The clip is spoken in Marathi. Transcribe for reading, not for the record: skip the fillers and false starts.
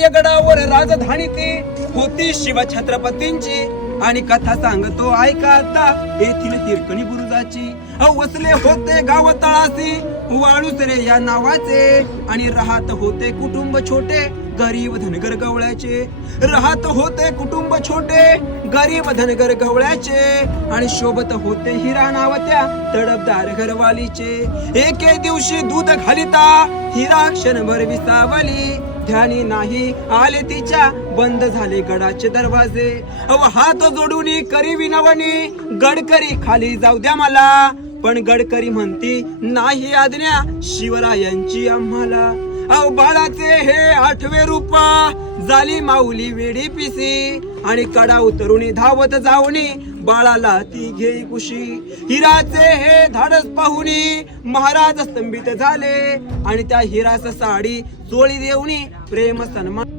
या गडावर राजधानी ती होती शिवछत्रपतींची आणि कथा सांगतो ऐका आता येथील हिरकणी बुरुजाची. वसले होते गाव तळाशी वाळुसरे या नावाचे आणि राहत होते कुटुंब छोटे गरीब धनगर गवळ्याचे. राहत होते कुटुंब छोटे गरीब धनगर गवळ्याचे आणि शोभत होते हिरा नाव त्या तडपदार घरवालीचे. एके दिवशी दूध घालिता हिरा क्षणभर विसावली ध्यानी नाही आले तिच्या बंद झाले गडाचे दरवाजे. हात जोडून करी विनवणी गडकरी खाली जाऊ द्या मला पण गडकरी म्हणती नाही आज्ञा शिवरायांची आम्हाला. बाळाचे हे 8वे रूप झाली माऊली वेडी पिसी आणि कडा उतरून धावत जाऊनी बाळाला ती घेई कुशी. हिराचे हे धाडस पाहुनी महाराज स्तंभित झाले आणि त्या हिरास साडी चोळी देऊनी प्रेम सन्मान